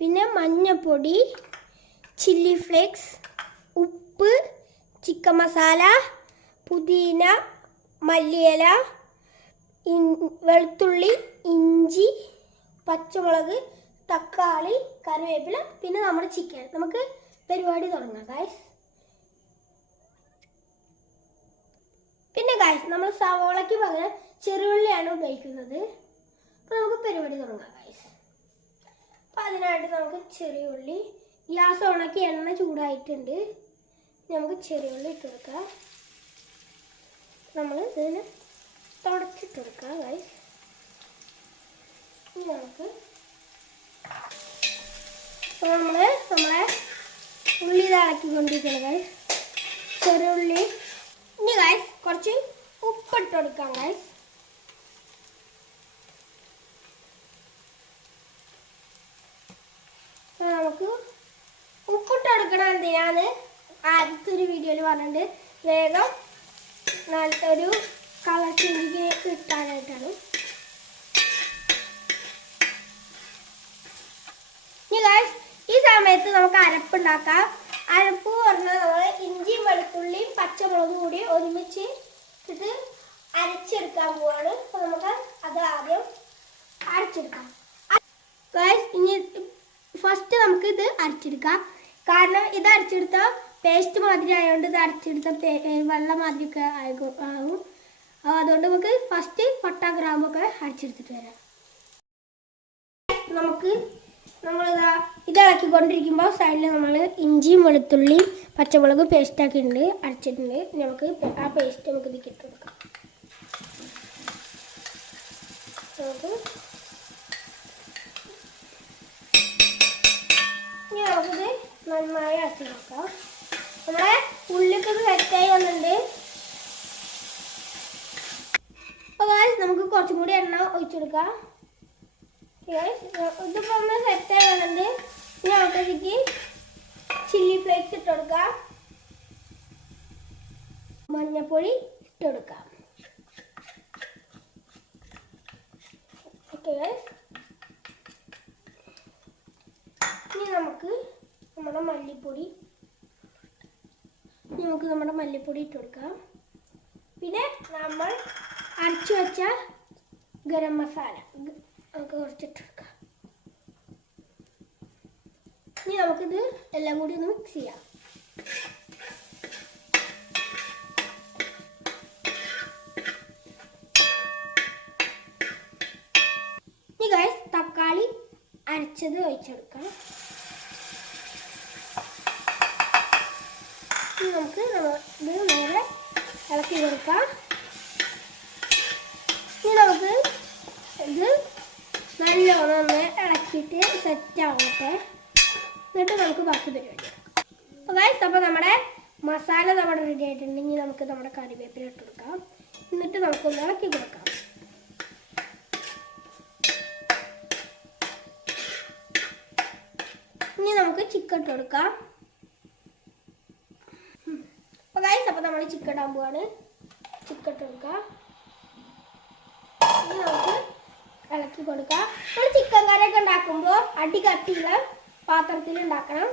പിന്നെ മഞ്ഞപ്പൊടി chilli flakes ഉപ്പ് ചിക്കൻ മസാല പുതിന മല്ലിയില വെളുത്തുള്ളി ഇഞ്ചി പച്ചമുളക് തക്കാളി കറിവേപ്പില പിന്നെ നമ്മുടെ ചിക്കൻ നമുക്ക് പരിപാടി തുടങ്ങാം ഗായ്സ് പിന്നെ ഗായ്സ് നമ്മൾ സവോളയ്ക്ക് പകരം ചെറുള്ളിയാണ് ഉപയോഗിക്കുന്നത്. അപ്പോൾ നമുക്ക് പരിപാടി തുടങ്ങാം ഗായ്സ് അപ്പോൾ അതിനായിട്ട് നമുക്ക് ചെറിയ ഉള്ളി ഗ്യാസ് ഉണക്കി എണ്ണ ചൂടായിട്ടുണ്ട്. നമുക്ക് ചെറിയ ഉള്ളി ഇട്ട് കൊടുക്കാം. നമ്മൾ ഇതിന് തുടച്ചിട്ട് കൊടുക്കാം ഗൈസ് ഇനി നമുക്ക് നമ്മൾ നമ്മളെ ഉള്ളി ഇതാക്കിക്കൊണ്ടിരിക്കണം ഗൈസ് ചെറിയ ഉള്ളി. ഇനി ഗൈസ് കുറച്ച് ഉപ്പിട്ട് കൊടുക്കാം ഗൈസ് നമുക്ക് ഉപ്പിട്ട് കൊടുക്കണം എന്തിനാണ് ആദ്യത്തെ ഒരു വീഡിയോയിൽ പറഞ്ഞിട്ട് വേഗം നല്ലൊരു കളർ ചേഞ്ചിങ് കിട്ടാനായിട്ടാണ്. ഈ സമയത്ത് നമുക്ക് അരപ്പുണ്ടാക്കാം അരപ്പ് പറഞ്ഞാൽ നമ്മൾ ഇഞ്ചിയും വെളുത്തുള്ളിയും പച്ചമുളകും കൂടി ഒരുമിച്ച് ഇത് അരച്ചെടുക്കാൻ പോവാണ്. അപ്പോൾ നമുക്ക് അത് ആദ്യം അരച്ചെടുക്കാം. ഇനി ഫസ്റ്റ് നമുക്ക് ഇത് അരച്ചെടുക്കാം. കാരണം ഇത് അരച്ചെടുത്ത പേസ്റ്റ് മാതിരി ആയതുകൊണ്ട് ഇത് അരച്ചെടുത്ത വെള്ളം മാതിരി ഒക്കെ ആകും ആകും അതുകൊണ്ട് നമുക്ക് ഫസ്റ്റ് പട്ട ഗ്രാമ്പൊക്കെ അരച്ചെടുത്തിട്ട് വരാം. നമുക്ക് നമ്മളിതാ ഇത് ഇളക്കിക്കൊണ്ടിരിക്കുമ്പോൾ സൈഡിൽ നമ്മൾ ഇഞ്ചിയും വെളുത്തുള്ളിയും പച്ചമുളക് പേസ്റ്റ് ആക്കിയിട്ടുണ്ട് അരച്ചിട്ടുണ്ട്. നമുക്ക് ആ പേസ്റ്റ് നമുക്ക് ഇട്ട് കൊടുക്കാം. നമുക്ക് ഇനി നമുക്കിത് നന്നായി ആക്കി നോക്കാം. നമ്മളെ ഉള്ളിലേക്ക് സെറ്റായി വന്നിട്ടുണ്ട്. അപ്പോൾ നമുക്ക് കുറച്ചും കൂടി എണ്ണ ഒഴിച്ചെടുക്കാം Guys, ഇതിപ്പോൾ ഒന്ന് സെറ്റായി വന്നിട്ടുണ്ട്. ഇനി നമുക്ക് ഇതിക്ക് ചില്ലി ഫ്ലേക്സ് ഇട്ട് കൊടുക്കാം. മഞ്ഞപ്പൊടി ഇട്ട് കൊടുക്കാം. ഓക്കെ ഗൈസ് ഇനി നമുക്ക് നമ്മുടെ മല്ലിപ്പൊടി. നമുക്ക് നമ്മുടെ മല്ലിപ്പൊടി ഇട്ട് കൊടുക്കാം. പിന്നെ നമ്മൾ അരച്ചു വെച്ച ഗരം മസാല നമുക്ക് കുറച്ചിട്ട് കൊടുക്കാം. ഇനി നമുക്കിത് എല്ലാം കൂടി ഒന്ന് മിക്സ് ചെയ്യാം. ഇനി ഗൈസ് തക്കാളി അരച്ചത് ഒഴിച്ചെടുക്കാം. നമുക്ക് ഇത് നേരെ ഇളക്കി കൊടുക്കാം. ഇനി നമുക്ക് ഇത് നല്ലോണം ഒന്ന് ഇളക്കിയിട്ട് സെറ്റ് ആവട്ടെ. എന്നിട്ട് നമുക്ക് ബാക്കി പരിപാടി അപ്പോൾ ഗൈസ് അപ്പോൾ നമ്മുടെ മസാല നമ്മുടെ റെഡി ആയിട്ടുണ്ടെങ്കിൽ നമുക്ക് നമ്മുടെ കറിവേപ്പില ഇട്ട് കൊടുക്കാം. എന്നിട്ട് നമുക്കൊന്ന് ഇളക്കി കൊടുക്കാം. ഇനി നമുക്ക് ചിക്കൻ ഇട്ട് കൊടുക്കാം. അപ്പോൾ നമ്മൾ ചിക്കൻ ഇടാൻ പോവാണ്. ചിക്കൻ ഇട്ട് ഇനി നമുക്ക് ഇളക്കി കൊടുക്കാം. നമ്മൾ ചിക്കൻ കറിയൊക്കെ ഉണ്ടാക്കുമ്പോൾ അടി കട്ടിയുള്ള പാത്രത്തിൽ ഉണ്ടാക്കണം.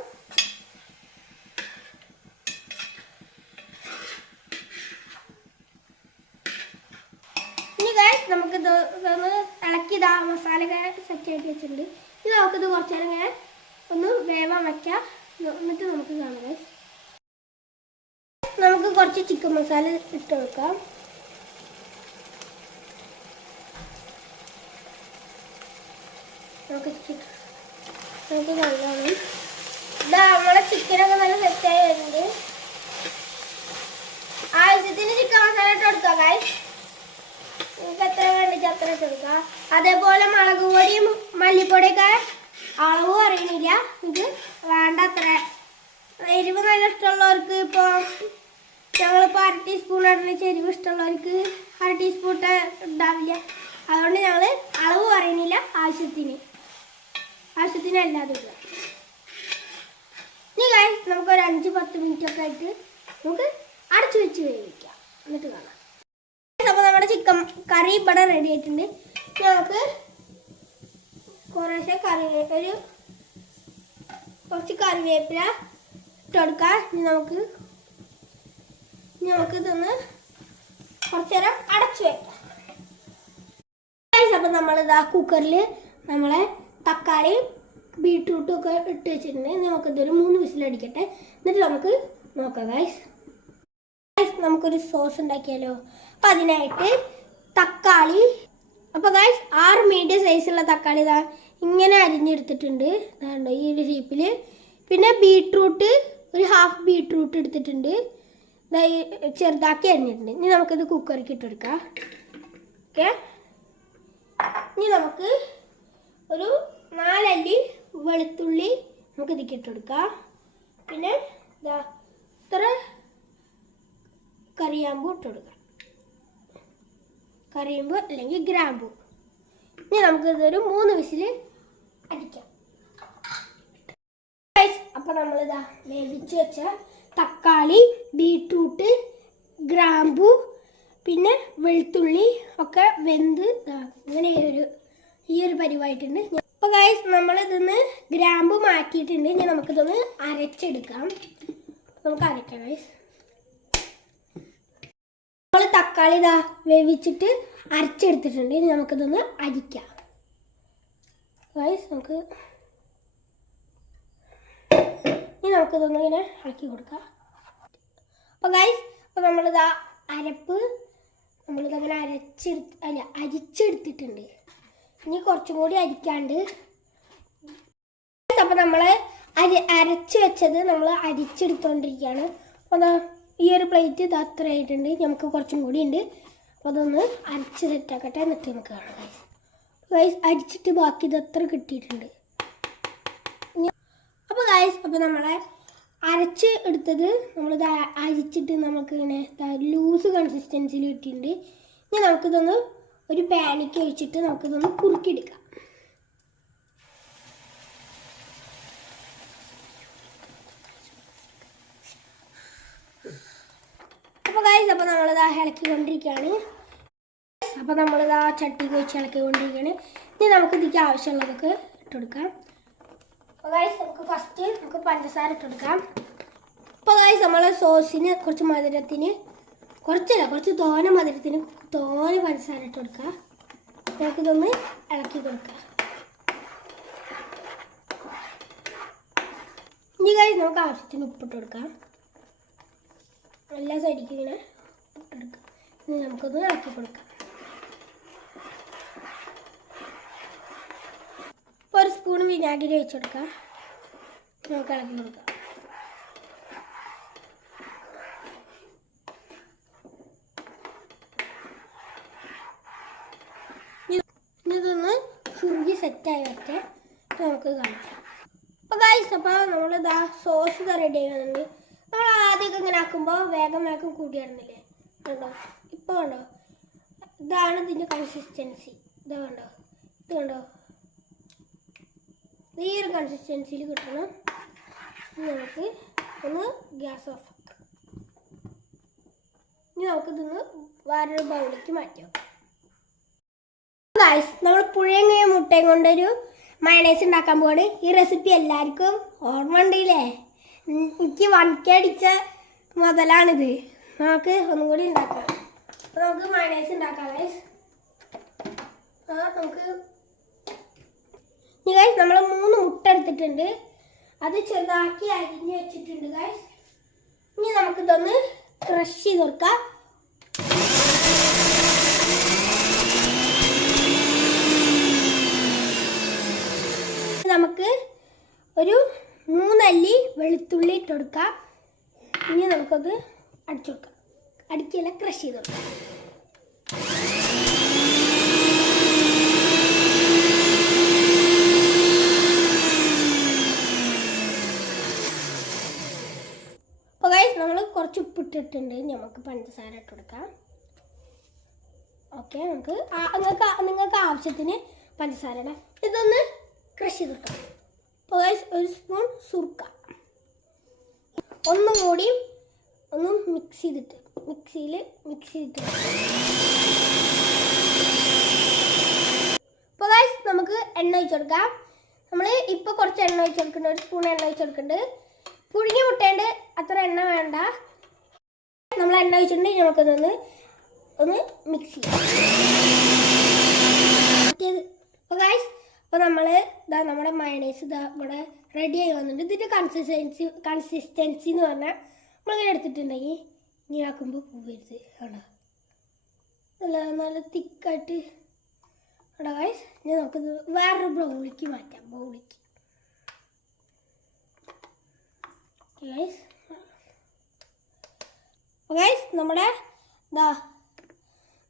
നമുക്ക് ഇത് ഇതൊന്ന് ഇളക്കി ഇതാ മസാല സെറ്റ് ആക്കി വെച്ചിട്ടുണ്ട്. ഇത് നമുക്കിത് കുറച്ച് നേരം ഇങ്ങനെ ഒന്ന് വേവാൻ വയ്ക്കാം എന്നിട്ട് നമുക്ക് കാണാം നമുക്ക് കുറച്ച് ചിക്കൻ മസാല ഇട്ട് കൊടുക്കാം നമുക്ക് ചിക്കൻ നമുക്ക് നല്ലോണം ഇതാ നമ്മളെ ചിക്കനൊക്കെ നല്ല സെറ്റായി വരുന്നുണ്ട്. ആവശ്യത്തിന് ചിക്കൻ മസാല ഇട്ട് കൊടുക്കാം കായ് നിങ്ങൾക്ക് എത്ര വേണ്ടിച്ച് അത്ര ഇട്ട് കൊടുക്കാം. അതേപോലെ മുളക് പൊടിയും മല്ലിപ്പൊടിയൊക്കെ അളവ് അറിയണില്ല ഇത് വേണ്ട അത്ര. എരിവ് നല്ല ഇഷ്ടമുള്ളവർക്ക് ഇപ്പോൾ ഞങ്ങളിപ്പോൾ അര ടീസ്പൂൺ ഇടുന്ന ചെരുവ് ഇഷ്ടമുള്ളവർക്ക് അര ടീസ്പൂൺ ഉണ്ടാവില്ല. അതുകൊണ്ട് ഞങ്ങൾ അളവ് പറയുന്നില്ല ആവശ്യത്തിന്. ആവശ്യത്തിന് അല്ലാതെ ഇടുക. ഇനി കാര്യം നമുക്ക് ഒരു അഞ്ച് പത്ത് മിനിറ്റ് ഒക്കെ ആയിട്ട് നമുക്ക് അടച്ചു വെച്ച് വേവിക്കാം. എന്നിട്ട് കാണാം. അപ്പോൾ നമ്മുടെ ചിക്കൻ കറി ഇവിടെ റെഡി ആയിട്ടുണ്ട്. നമുക്ക് കുറേശ്ശെ കറിവേപ്പില ഒരു കുറച്ച് കറിവേപ്പില ഇട്ട് കൊടുക്കാം. ഇനി നമുക്ക് ഇനി നമുക്ക് ഇതൊന്ന് കുറച്ച് നേരം അടച്ചു വെക്കാം. അപ്പം നമ്മളിതാ കുക്കറിൽ നമ്മളെ തക്കാളി ബീട്രൂട്ടും ഒക്കെ ഇട്ട് വെച്ചിട്ടുണ്ട്. നമുക്ക് നമുക്കിതൊരു മൂന്ന് വിസിലടിക്കട്ടെ എന്നിട്ട് നമുക്ക് നോക്കാം ഗൈസ് ഗൈസ് നമുക്കൊരു സോസ് ഉണ്ടാക്കിയാലോ? അപ്പം അതിനായിട്ട് തക്കാളി അപ്പൊ ഗൈസ് ആറ് മീഡിയം സൈസുള്ള തക്കാളി ഇതാ ഇങ്ങനെ അരിഞ്ഞെടുത്തിട്ടുണ്ട്. ഈ ഒരു ഷേപ്പിൽ പിന്നെ ബീട്രൂട്ട് ഒരു ഹാഫ് ബീട്രൂട്ട് എടുത്തിട്ടുണ്ട്. ചെറുതാക്കി അരിഞ്ഞിട്ടുണ്ട്. ഇനി നമുക്കിത് കുക്കറിക്ക് ഇട്ടെടുക്കാം. ഓക്കെ? ഇനി നമുക്ക് ഒരു നാലല്ലി വെളുത്തുള്ളി നമുക്ക് ഇതിക്ക് ഇട്ടെടുക്കാം. പിന്നെ ഇതാ ഇത്ര കറിയാമ്പൂ ഇട്ടെടുക്കാം. കറിയാമ്പ് അല്ലെങ്കിൽ ഗ്രാമ്പൂ. ഇനി നമുക്ക് ഇതൊരു മൂന്ന് വിസിൽ അടിക്കാം. അപ്പം നമ്മളിതാ വേവിച്ച് വെച്ച തക്കാളി ബീട്രൂട്ട് ഗ്രാമ്പു പിന്നെ വെളുത്തുള്ളി ഒക്കെ വെന്ത് അങ്ങനെ ഒരു ഈ ഒരു പരിവായിട്ടുണ്ട്. അപ്പോൾ ഗൈസ് നമ്മളിതൊന്ന് ഗ്രാമ്പ് മാറ്റിയിട്ടുണ്ട്. ഇനി നമുക്കിതൊന്ന് അരച്ചെടുക്കാം. നമുക്ക് അരക്കാം ഗൈസ് നമ്മൾ തക്കാളി ഇതാ വേവിച്ചിട്ട് അരച്ചെടുത്തിട്ടുണ്ട്. ഇനി നമുക്കിതൊന്ന് അരിക്കാം. ഗൈസ് നമുക്ക് ഇനി നമുക്കിതൊന്ന് ഇങ്ങനെ ആക്കി കൊടുക്കാം. അപ്പോൾ ഗൈസ് അപ്പോൾ നമ്മളിതാ അരപ്പ് നമ്മളിതങ്ങനെ അരച്ചെടുത്ത് അല്ല അരിച്ചെടുത്തിട്ടുണ്ട്. ഇനി കുറച്ചും കൂടി അരിക്കാണ്ട്. അപ്പോൾ നമ്മൾ അരി അരച്ച് വെച്ചത് നമ്മൾ അരിച്ചെടുത്തോണ്ടിരിക്കുകയാണ് അപ്പോൾ അതാ ഈ ഒരു പ്ലേറ്റ് ഇത് അത്ര ആയിട്ടുണ്ട്. നമുക്ക് കുറച്ചും കൂടി ഉണ്ട് അപ്പോൾ അതൊന്ന് അരച്ച് സെറ്റാക്കട്ടെ എന്നിട്ട് നമുക്ക് കാണാം ഗൈസ് ഗൈസ് അരിച്ചിട്ട് ബാക്കി ഇത് അത്ര കിട്ടിയിട്ടുണ്ട്? ഗൈസ് അപ്പോൾ നമ്മളെ അരച്ച് എടുത്തത് നമ്മളിത് അരിച്ചിട്ട് നമുക്ക് ഇങ്ങനെ ലൂസ് കൺസിസ്റ്റൻസിയിൽ കിട്ടിയിട്ടുണ്ട് ഇനി നമുക്കിതൊന്ന് ഒരു പാനിക്ക് ഒഴിച്ചിട്ട് നമുക്കിതൊന്ന് കുറുക്കിയെടുക്കാം. അപ്പോൾ ഗൈസ് അപ്പോൾ നമ്മളിത് ഇളക്കിക്കൊണ്ടിരിക്കുകയാണ്. അപ്പോൾ നമ്മളിത് ആ ചട്ടിക്ക് വെച്ച് ഇളക്കിക്കൊണ്ടിരിക്കുകയാണ്. ഇനി നമുക്ക് ഇതിലേക്ക് ആവശ്യമുള്ളതൊക്കെ ഇട്ടുകൊടുക്കാം ഗൈസ് നമുക്ക് ഫസ്റ്റ് നമുക്ക് പഞ്ചസാര ഇട്ടെടുക്കാം അപ്പോൾ ഗൈസ് നമ്മളെ സോസിന് കുറച്ച് മധുരത്തിന് കുറച്ചല്ല കുറച്ച് തോന മധുരത്തിന് തോന പഞ്ചസാര ഇട്ട് കൊടുക്കാം. നമുക്കിതൊന്ന് ഇളക്കി കൊടുക്കാം. ഇനി ഗൈസ് നമുക്ക് ആവശ്യത്തിന് ഉപ്പിട്ട് കൊടുക്കാം. എല്ലാ സൈഡിലേക്ക് ഇങ്ങനെ ഇട്ടെടുക്കാം ഇനി നമുക്കൊന്ന് ഇളക്കി കൊടുക്കാം ഇപ്പോൾ ഒരു സ്പൂൺ വിനാഗിരി വെച്ചെടുക്കാം നമുക്ക് ഇളക്കി കൊടുക്കാം. ഇതൊന്ന് കുറുകി സെറ്റായി വരട്ടെ. നമുക്ക് കാണാം. അപ്പോൾ ഗൈസ് അപ്പോൾ നമ്മൾ ഇതാ സോസ് റെഡി ആകുന്നുണ്ട് നമ്മൾ ആദ്യമൊക്കെ ഇങ്ങനെ ആക്കുമ്പോൾ വേഗം വേഗം കൂടിയായിരുന്നില്ലേ കണ്ടോ? ഇപ്പോൾ കണ്ടോ? ഇതാണ് ഇതിന്റെ കൺസിസ്റ്റൻസി ഇതാ കണ്ടോ? ഇത് കണ്ടോ? ഈ ഒരു കൺസിസ്റ്റൻസിയിൽ കിട്ടണം. നമുക്ക് ഒന്ന് ഗ്യാസ് ഓഫ് ഇനി നമുക്കിതൊന്ന് വേറൊരു ബൗളിലേക്ക് മാറ്റാം ഗായ്സ് നമ്മൾ പുഴയും മുട്ടയും കൊണ്ടൊരു മയണൈസ് ഉണ്ടാക്കാൻ പോവാണ്. ഈ റെസിപ്പി എല്ലാവർക്കും ഓർമ്മ ഉണ്ടല്ലേ എനിക്ക് വൺ കെ അടിച്ച മുതലാണിത്. നമുക്ക് ഒന്നും കൂടി ഉണ്ടാക്കാം. അപ്പോൾ നമുക്ക് മയണൈസ് ഉണ്ടാക്കാം ഗൈസ് നമുക്ക് ഗൈസ് നമ്മൾ മൂന്ന് മുട്ട എടുത്തിട്ടുണ്ട്. അത് ചെറുതാക്കി അരിഞ്ഞ് വെച്ചിട്ടുണ്ട് ഗൈസ് ഇനി നമുക്കിതൊന്ന് ക്രഷ് ചെയ്ത് കൊടുക്കാം. നമുക്ക് ഒരു മൂന്നല്ലി വെളുത്തുള്ളി ഇട്ട് കൊടുക്കാം. ഇനി നമുക്കത് അടിച്ചു കൊടുക്കാം. അടിക്കല ക്രഷ് ചെയ്ത് കൊടുക്കാം അപ്പോൾ ഗൈസ് നമ്മൾ കുറച്ച് ഉപ്പിട്ടിട്ടുണ്ട്. നമുക്ക് പഞ്ചസാര ഇട്ട് കൊടുക്കാം. ഓക്കെ നമുക്ക് നിങ്ങൾക്ക് നിങ്ങൾക്ക് ആവശ്യത്തിന് പഞ്ചസാര ഇതൊന്ന് ക്രഷ് ചെയ്ത് കൊടുക്കാം. അപ്പോൾ ഗൈസ് ഒരു സ്പൂൺ സുർക്ക. ഒന്നും കൂടി ഒന്ന് മിക്സ് ചെയ്തിട്ട് മിക്സിയിൽ മിക്സ് ചെയ്തിട്ട്. ഇപ്പോൾ ഗൈസ് നമുക്ക് എണ്ണ ഒഴിച്ച് കൊടുക്കാം. നമ്മൾ ഇപ്പോൾ കുറച്ച് എണ്ണ ഒഴിച്ച് കൊടുക്കുന്നുണ്ട്. ഒരു സ്പൂൺ എണ്ണ ഒഴിച്ച് കൊടുക്കുന്നുണ്ട്. പുഴുങ്ങി മുട്ടേന്റെ അത്ര എണ്ണ വേണ്ട. നമ്മൾ എണ്ണ ഒഴിച്ചിട്ടുണ്ടെങ്കിൽ നമുക്കൊന്ന് ഒന്ന് മിക്സ് ചെയ്യാം. അപ്പോൾ ഗൈസ് അപ്പോൾ നമ്മൾ ഇതാ നമ്മുടെ മയണൈസ് ഇതാ ഇവിടെ റെഡി ആയി വന്നിട്ട് ഇതിന്റെ കൺസിസ്റ്റൻസി കൺസിസ്റ്റൻസി എന്ന് പറഞ്ഞാൽ നമ്മളിങ്ങനെ എടുത്തിട്ടുണ്ടെങ്കിൽ ഇങ്ങനെ ആക്കുമ്പോൾ പോവരുത് കേട്ടോ നല്ല നല്ല തിക്കായിട്ട് കേട്ടോ ഗൈസ് ഇനി നമുക്കിത് വേറൊരു ബൗളിക്ക് മാറ്റാം. ബൗളിക്ക് ഗൈസ് ഗൈസ് നമ്മുടെ ഇതാ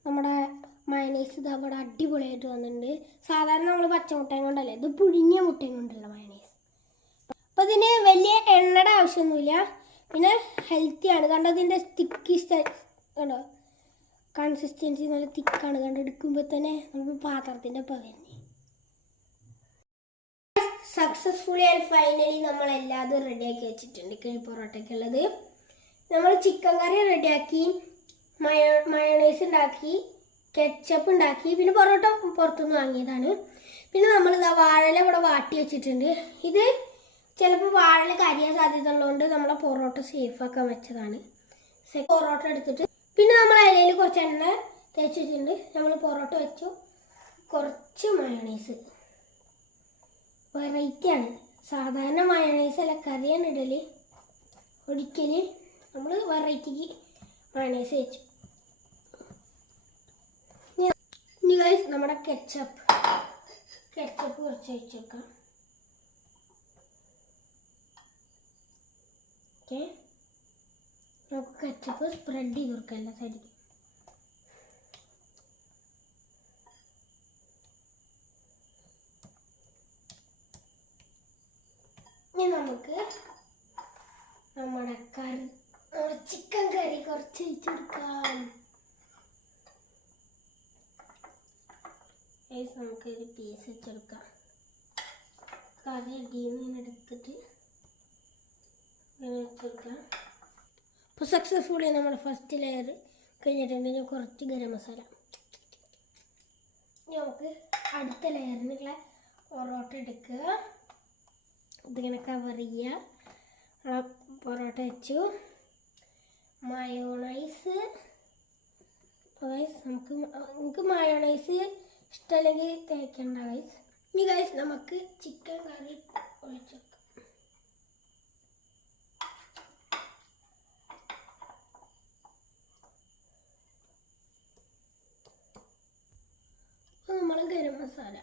നമ്മുടെ മയണൈസ് ഇത് അവിടെ അടിപൊളിയായിട്ട് വന്നിട്ടുണ്ട്. സാധാരണ നമ്മൾ പച്ചമുട്ടയും കൊണ്ടല്ലേ ഇത് പുഴുങ്ങിയ മുട്ടയും കൊണ്ടുള്ള മയണൈസ് അപ്പോൾ ഇതിന് വലിയ എണ്ണയുടെ ആവശ്യമൊന്നുമില്ല. പിന്നെ ഹെൽത്തിയാണ് കണ്ടോ ഇതിന്റെ തിക്കി കണ്ടോ? കൺസിസ്റ്റൻസി നല്ല തിക്കാണ് കണ്ടോ? എടുക്കുമ്പോൾ തന്നെ നമുക്ക് പാത്രത്തിന്റെ ഒപ്പം വരുന്നത് സക്സസ്ഫുള്ളി ആൻഡ് ഫൈനലി നമ്മൾ എല്ലാതും റെഡിയാക്കി വെച്ചിട്ടുണ്ട്. കിഴി പൊറോട്ടയ്ക്കുള്ളത്. നമ്മൾ ചിക്കൻ കറി റെഡിയാക്കി മയ മയണൈസ് ഉണ്ടാക്കി കെച്ചപ്പ് ഉണ്ടാക്കി പിന്നെ പൊറോട്ട പുറത്തുനിന്ന് വാങ്ങിയതാണ്. പിന്നെ നമ്മൾ ഇതാ വാഴല ഇവിടെ വാട്ടി വെച്ചിട്ടുണ്ട്. ഇത് ചിലപ്പോൾ വാഴല കരിയാൻ സാധ്യത ഉള്ളതുകൊണ്ട് നമ്മളെ പൊറോട്ട സേഫ് ആക്കാൻ വെച്ചതാണ്. പൊറോട്ട എടുത്തിട്ട് പിന്നെ നമ്മൾ ഇലയിൽ കുറച്ച് എണ്ണ തേച്ച് വെച്ചിട്ടുണ്ട്. നമ്മൾ പൊറോട്ട വെച്ചു. കുറച്ച് മയണൈസ് വെറൈറ്റിയാണ് സാധാരണ മയണൈസ് അല്ല കറിയാണ് ഇടൽ. ഒരിക്കൽ നമ്മൾ വെറൈറ്റിക്ക് മയണൈസ് വെച്ചു. ഇനി- ഗൈസ് നമ്മുടെ കെച്ചപ്പ് കെച്ചപ്പ് കുറച്ച് വെച്ചേക്കാം ഓക്കെ നമുക്ക് കെച്ചപ്പ് സ്പ്രെഡ് ചെയ്ത് കൊടുക്കാം എല്ലാ സൈഡിൽ ഇനി നമുക്ക് നമ്മുടെ കറി നമ്മുടെ ചിക്കൻ കറി കുറച്ച് വെച്ചെടുക്കാം ഗൈസ് നമുക്ക് വെച്ചെടുക്കാം. കറി നിന്ന് എടുത്തിട്ട് അപ്പോൾ സക്സസ്ഫുള്ളി നമ്മുടെ ഫസ്റ്റ് ലെയർ കഴിഞ്ഞിട്ടുണ്ടെങ്കിൽ കുറച്ച് ഗരം മസാല നമുക്ക് അടുത്ത ലെയറിനുള്ള പൊറോട്ട എടുക്കുക. ഇതിങ്ങനെ കവർ ചെയ്യുക. പൊറോട്ട വെച്ചു. മയോണൈസ് നമുക്ക് നമുക്ക് മയോണൈസ് ഇഷ്ടമല്ലെങ്കിൽ തേക്കണ്ട ഗൈസ് ഇനി ഗൈസ് നമുക്ക് ചിക്കൻ കറി ഒഴിച്ചു നമ്മൾ ഗരം മസാല.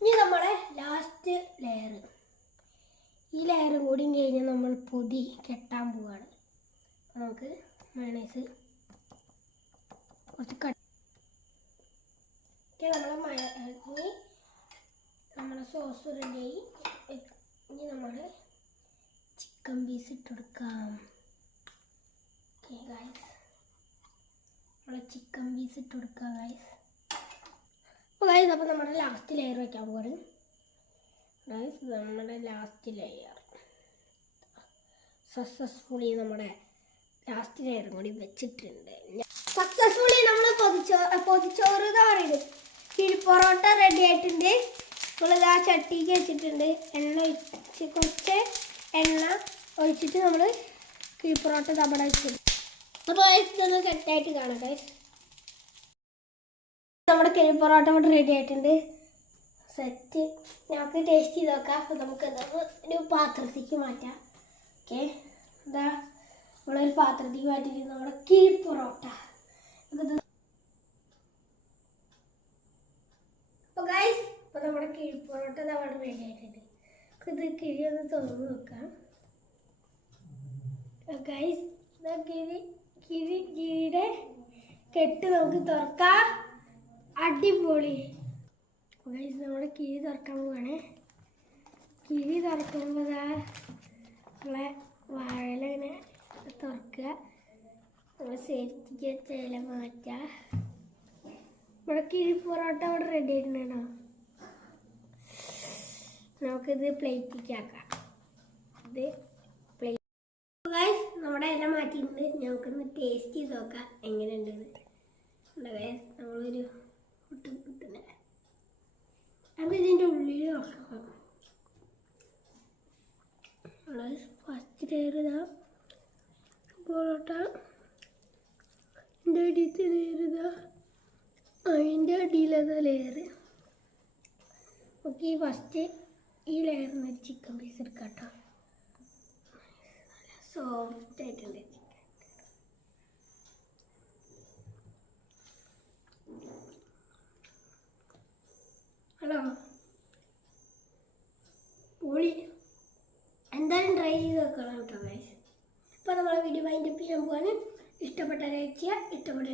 ഇനി നമ്മളെ ലാസ്റ്റ് ലെയർ ഈ ലെയറും കൂടി കഴിഞ്ഞ് നമ്മൾ പൊതി കെട്ടാൻ പോവാണ്. നമുക്ക് മയണൈസ് കുറച്ച് കട്ട് നമ്മളെ മയ ഇനി നമ്മളെ സോസ് റെഡിയായി ഇനി നമ്മൾ ചിക്കൻ പീസ് ഇട്ട് കൊടുക്കാം. ഓക്കെ ഗായ്സ് നമ്മളെ ചിക്കൻ പീസ് ഇട്ട് കൊടുക്കാം ഗായ്സ് അപ്പോൾ ഗൈസ് അപ്പോൾ നമ്മുടെ ലാസ്റ്റ് ലെയർ വെക്കാൻ പോവാണ്. ഗൈസ് നമ്മുടെ ലാസ്റ്റ് ലെയർ സക്സസ്ഫുള്ളി നമ്മുടെ ലാസ്റ്റ് ലെയർ കൂടി വെച്ചിട്ടുണ്ട്. സക്സസ്ഫുള്ളി നമ്മൾ പൊതിച്ചോ പൊതിച്ചോറ് എന്ന് പറയുന്നത്. കിഴി പൊറോട്ട റെഡി ആയിട്ടുണ്ട്. നമ്മൾ ആ ചട്ടിക്ക് വെച്ചിട്ടുണ്ട്. എണ്ണ ഒഴിച്ച് കുറച്ച് എണ്ണ ഒഴിച്ചിട്ട് നമ്മൾ കിഴി പൊറോട്ട തവണ വെച്ചിട്ടുണ്ട്. അപ്പോൾ ഇതൊന്ന് സെറ്റായിട്ട് കാണാം ഗൈസ് നമ്മുടെ കിഴി പൊറോട്ട ഇവിടെ റെഡി ആയിട്ടുണ്ട്. സെറ്റ് നമുക്ക് ടേസ്റ്റ് ചെയ്ത് നോക്കാം. നമുക്ക് ഒരു പാത്രത്തേക്ക് മാറ്റാം. ഓക്കെ എന്താ നമ്മളൊരു പാത്രത്തേക്ക് മാറ്റിയിട്ട് നമ്മുടെ കിഴി പൊറോട്ട. നമുക്കിത് അപ്പോൾ ഗൈസ് ഇപ്പോൾ നമ്മുടെ കിഴിപ്പൊറോട്ട പൊറോട്ട വേണ്ടിയിട്ടുണ്ട് ആയിട്ടുണ്ട്. ഇത് കിഴി ഒന്ന് തുറന്ന് നോക്കാം. ഗൈസ് കിഴി കിഴി കിഴിയുടെ കെട്ട് നമുക്ക് തുറക്കാം. അടിപൊളി. ഗൈസ് നമ്മുടെ കിഴി തുറക്കാൻ പോവാണ്. കിഴി തുറക്കുമ്പോൾ നമ്മളെ വാഴ ഇങ്ങനെ തുറക്കുക. നമ്മൾ സേഫ്റ്റിക്ക് മാറ്റ. മാറ്റുക നമ്മുടെ കിഴി പൊറോട്ട അവിടെ റെഡി ആയിട്ടുണ്ടോ നമുക്കിത് പ്ലേറ്റിലേക്ക് ആക്കാം. ഇത് പ്ലേറ്റ് ഗൈസ് നമ്മുടെ ഇല ടേസ്റ്റ് ചെയ്ത് നോക്കാം എങ്ങനെയുണ്ടെന്ന്. guys, നമ്മളൊരു കുട്ടി കുട്ടനെ. അത് ഇതിന്റെ ഉള്ളിൽ നോക്കാം. ഫസ്റ്റ് ലെയർ ഇതാ. പൊറോട്ട. എന്റെ അടിയത്തെ ലെയർ ഇതാ. അതിന്റെ അടിയിലതാ ലെയർ ഓക്കെ ഫസ്റ്റ് ഈ ലെയറിന് ഒരു ചിക്കൻ പീസ് എടുക്കാം സോഫ്റ്റ് ആയിട്ടുണ്ട് ചിക്കൻ ഹലോ. പൊളി. എന്തായാലും ട്രൈ ചെയ്ത് നോക്കണം കേട്ടോ ഗൈസ് നമ്മൾ വീഡിയോ വൈൻഡ് അപ്പ് ചെയ്യാൻ പോകാൻ ഇഷ്ടപ്പെട്ട ലൈക്ക് ചെയ്യുക ഇഷ്ടപ്പെട്ട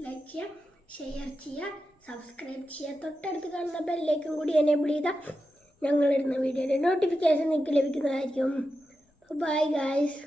ലൈക്ക് ചെയ്യുക ഷെയർ ചെയ്യുക സബ്സ്ക്രൈബ് ചെയ്യുക തൊട്ടടുത്ത് കാണുന്ന ബെല്ലേക്കും കൂടി എനേബിൾ ചെയ്താൽ ഞങ്ങളിടുന്ന വീഡിയോയുടെ നോട്ടിഫിക്കേഷൻ നിങ്ങൾക്ക് ലഭിക്കുന്നതായിരിക്കും. Bye guys